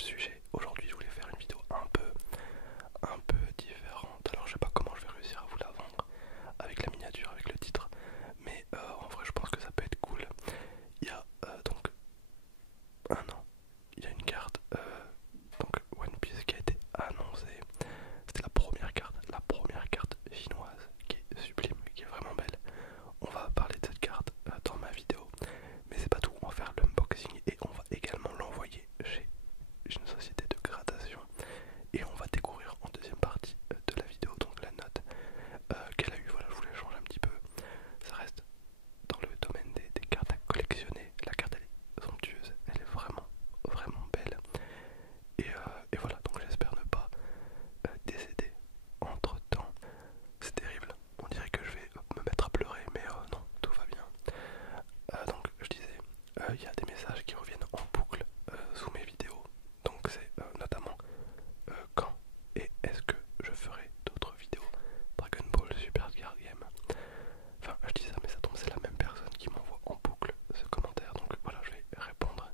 le sujet. Aujourd'hui je voulais faire une vidéo un peu différente. Alors je sais pas comment je vais réussir à vous la vendre avec la miniature, avec le titre, mais en vrai je pense que ça peut être cool. Il y a donc un an, il y a une carte donc One Piece qui a été annoncée. C'était la première carte chinoise qui est sublime, qui est vraiment belle. On va parler de cette carte dans ma vidéo, mais c'est pas tout, on va faire l'unboxing et on va également l'envoyer chez une société de gradation et on va découvrir en deuxième partie de la vidéo donc la note qu'elle a eu. Voilà, je voulais changer un petit peu, ça reste dans le domaine des cartes à collectionner. La carte elle est somptueuse, elle est vraiment belle et voilà, donc j'espère ne pas décéder entre temps. C'est terrible, on dirait que je vais me mettre à pleurer, mais non, tout va bien. Donc je disais, il y a des messages qui reviennent en boucle sous mes vidéos. Donc c'est notamment quand et est-ce que je ferai d'autres vidéos Dragon Ball Super Card Game. Enfin je dis ça mais ça tombe, c'est la même personne qui m'envoie en boucle ce commentaire. Donc voilà, je vais répondre.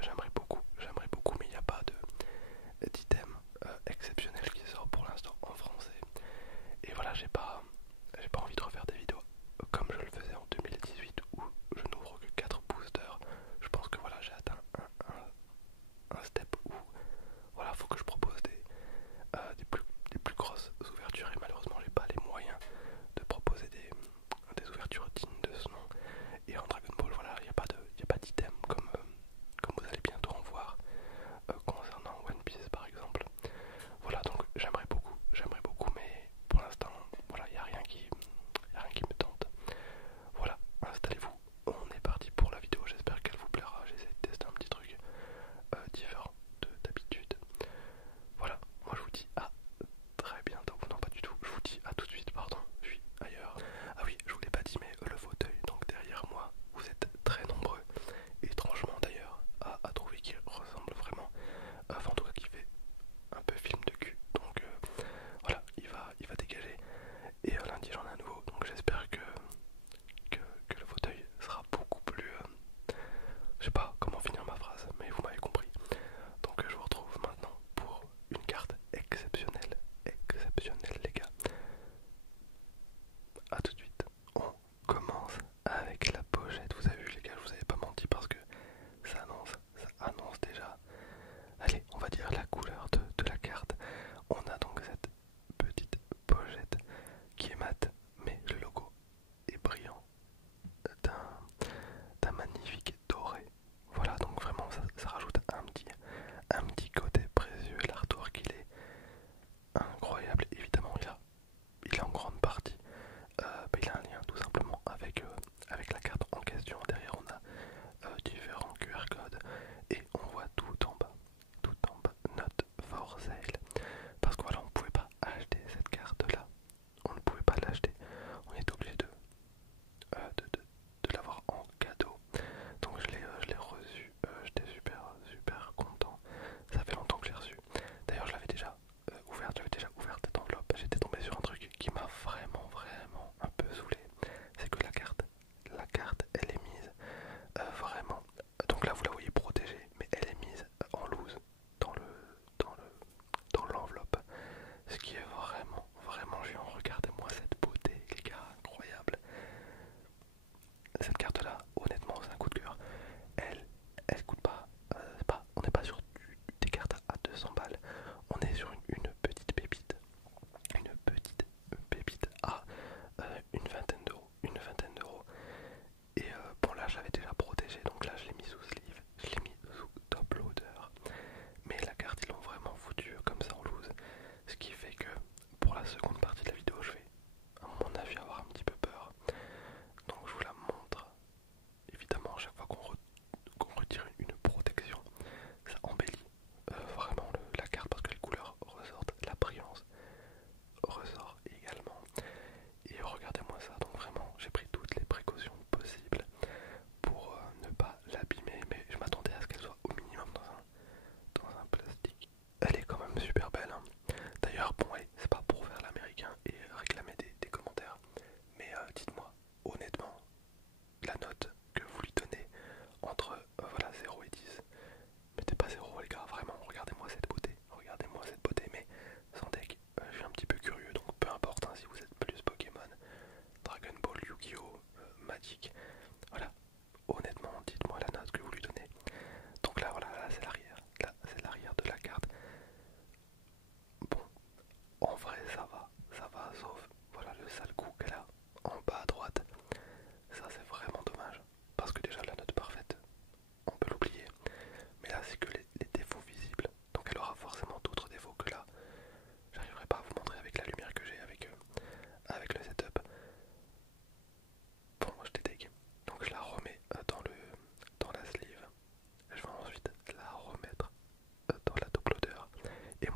J'aimerais beaucoup mais il n'y a pas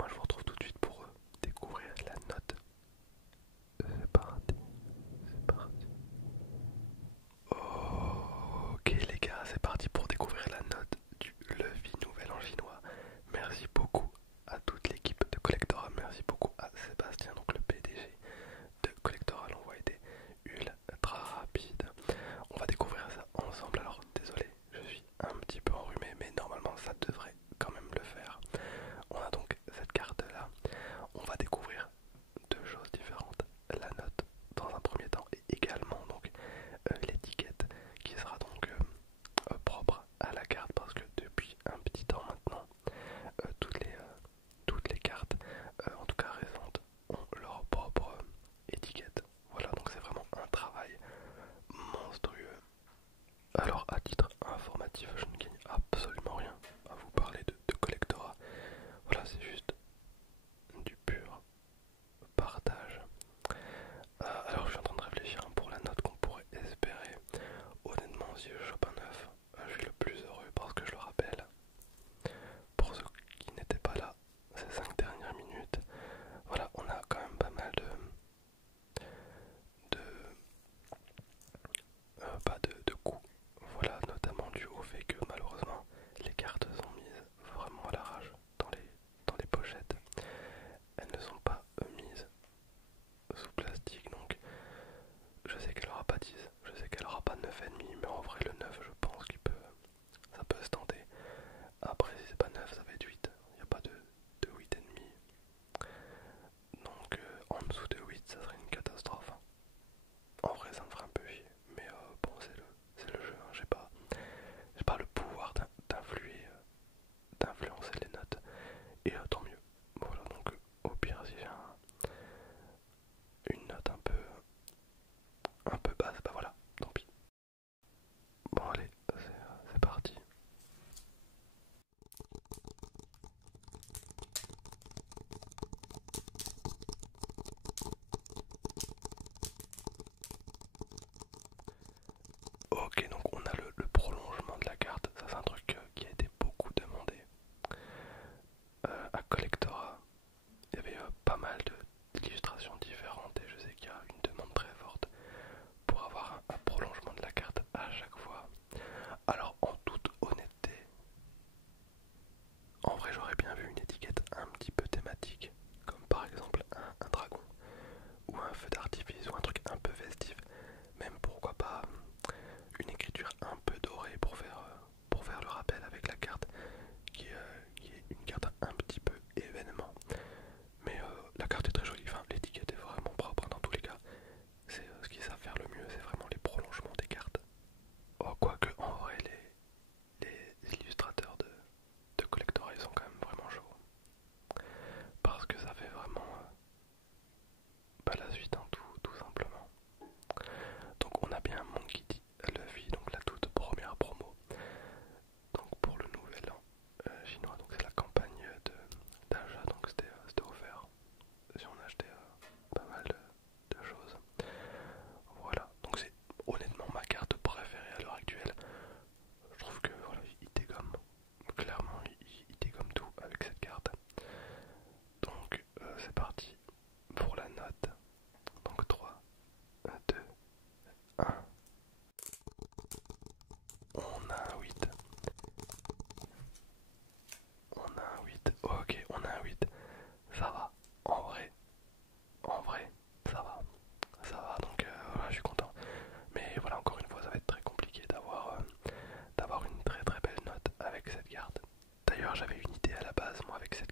moi je vous retrouve tout de suite pour découvrir la note. C'est parti, c'est parti. Ok les gars, c'est parti pour découvrir la note du Luffy Nouvel An chinois. Merci beaucoup à toute l'équipe de Collectora, merci beaucoup à Sébastien, donc le PDG de Collectora. L'envoi était ultra rapide. On va découvrir ça ensemble. Alors désolé, je suis un petit peu enrhumé, mais normalement ça devrait quand même le faire. On a donc cette carte là. On va découvrir deux choses différentes. La note dans un premier temps et également donc l'étiquette qui sera donc propre à la carte, parce que depuis un petit temps maintenant toutes les cartes en tout cas récentes ont leur propre étiquette. Voilà, donc c'est vraiment un travail monstrueux. Alors à titre informatif, je ne gagne absolument rien à vous parler de Collectora. Voilà, c'est juste du pur partage. Alors je suis en train de réfléchir pour la note qu'on pourrait espérer. Honnêtement, si je chope un 9, je suis le plus heureux, parce que je le rappelle, pour ceux qui n'étaient pas là ces 5 dernières minutes, voilà, on a quand même pas mal de, de coups. Voilà, notamment dû au fait que malheureusement les cartes sont mises vraiment à l'arrache dans les pochettes. Elles ne sont pas mises sous plastique, donc je sais qu'elle aura pas 10, je sais qu'elle aura pas 9,5, mais en vrai le 9 je pense ça peut se tenter. Après si c'est pas 9 ça va être 8, il n'y a pas de 8,5. Donc en dessous de 8 ça serait une catastrophe. En vrai ça me ferait un peu chier, mais bon c'est le jeu, hein. J'ai pas le pouvoir d'influencer les notes, et tant mieux. Voilà, donc au pire si j'ai une note un peu basse, bah voilà, tant pis. Bon allez, c'est parti. Ok, donc on a le prolongement de la carte, ça c'est un truc qui a été beaucoup demandé à Collectora. Il y avait pas mal d'illustrations différentes, et je sais qu'il y a une demande très forte pour avoir un prolongement de la carte à chaque fois. Alors en toute honnêteté, en vrai j'aurais bien vu une étiquette un petit peu thématique, comme par exemple un dragon, ou un feu d'artifice, ou un truc un peu festif. Même pourquoi pas une écriture un peu dorée pour faire le rappel avec la carte qui est une carte un petit peu événement. Mais la carte est très jolie, enfin l'étiquette est vraiment propre dans tous les cas. C'est ce qu'ils savent faire le mieux, c'est vraiment les prolongements des cartes. Oh, quoique en vrai les illustrateurs de Collectora ils sont quand même vraiment chauds, parce que ça fait vraiment la suite, hein, tout simplement. Donc on a bien Monkey D. Luffy, donc la toute première promo. Donc pour le nouvel an chinois, donc c'est la campagne d'achat, donc c'était offert si on achetait pas mal de choses. Voilà, donc c'est honnêtement ma carte préférée à l'heure actuelle. Je trouve que voilà, il dégomme, clairement il dégomme tout avec cette carte. Donc c'est parti pour la note. Donc 3, 2, 1. On a un 8. On a un 8. Ok, on a un 8. Ça va. En vrai, ça va. Ça va, donc voilà, je suis content. Mais voilà, encore une fois, ça va être très compliqué d'avoir une très très belle note avec cette carte. D'ailleurs, j'avais une idée à la base, moi, avec cette